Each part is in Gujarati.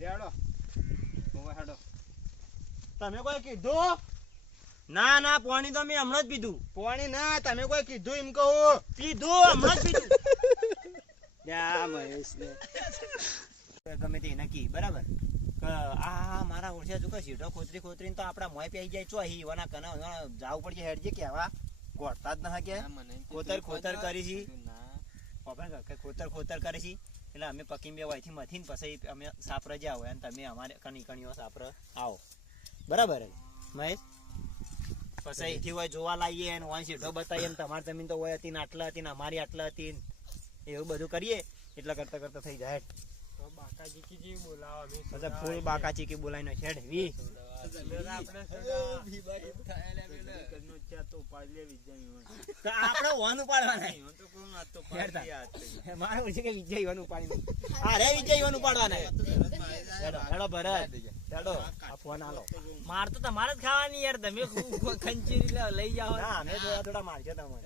લેડો મોવા હેડો તમે કોઈ કીધું? ના ના પાણી તો મેં હમણાં જ પીધું. પાણી ના, તમે કોઈ કીધું એમ કહું? પીધું હમણાં જ પીધું. યા મહેશ ને ગમે તે નક્કી બરાબર. આ મારા ઓછા જો કે સીધો ખોતરી તો આપડા મોય પી જાય. ચો હી વના કના જાવું પડશે હેડજે કેવા ગોળતા જ ના કે ખોતર કરી છી. ખોતર કરી છી એટલે અમે પકીમ બે વાયથી મથીને પછી અમે સાપર જ આવો અને તમે અમારે કણીઓ સાપર આવો બરાબર મહેશ. પછી અહીંથી હોય જોવા લાવીએ અને વાય સીધો બતાવીએ ને તમારી જમીન તો હોય હતી ને આટલા હતી ને અમારી આટલા હતી એવું બધું કરીએ એટલા કરતા થઈ જાય. બાકાજી કી બોલાવો અમે પછી ફૂલ બાકા ચીકી બોલાવીને છેડ વી આપણે વન ઉપાડવાના મારે ઓછી કે વિજય વન ઉપાડી અરે વિજય વન ઉપાડવાના હેડો ભરત હેડો આ ફોન આલો. માર તો તમારે જ ખાવાની યાર. તમે ખંચેરી લઈ જાઓ. ના અમે થોડા મારજો તમને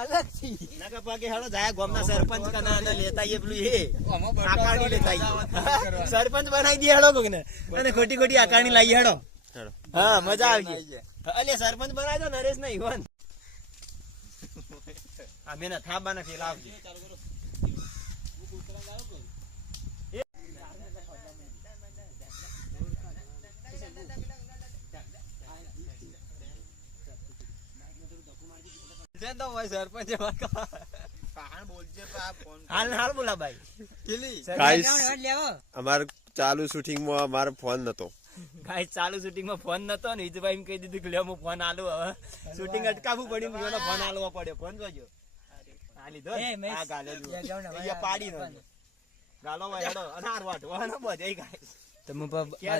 અલગથી નકા પાકે હેડો જાય ગામના સરપંચ કના લેતા આઈએ પેલું એ આકારણી લેતા આઈએ સરપંચ બનાવી દે હેડો કોકને અને ખોટી ખોટી આકારણી લાવી હેડો. હા મજા આવશે. અલે સરપંચ બનાવી દો નરેશ ને ઈવન અમે ના થાબાના ફેલા આવજે. હાલ બોલા ભાઈ. અમાર ચાલુ શૂટિંગ માં અમારો ફોન નતો. ગાઈસ ચાલુ શૂટિંગ માં ફોન નતો ને ઈજભાઈ એમ કહી દીધું કે લે હું ફોન આલું. હવે શૂટિંગ અટકાવવું પડ્યું મને ફોન આલવો પડ્યો. ફોન જોજો આ લીધો આ ગાલે અહીંયા પાડી નો ગાલો ભાઈ હેડો અનાર વાટો આનો બધે ગાઈસ તમે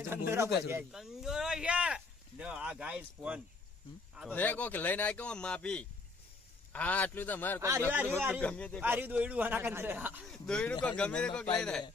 કંજોરો છે લ્યો આ ગાઈસ ફોન આ તો લે કોક લઈને આય કેમ માપી. હા આટલું તો માર કોક આર્યું દોયડું આના કંજે દોયડું કોક ગમે તે કોક લઈને આય.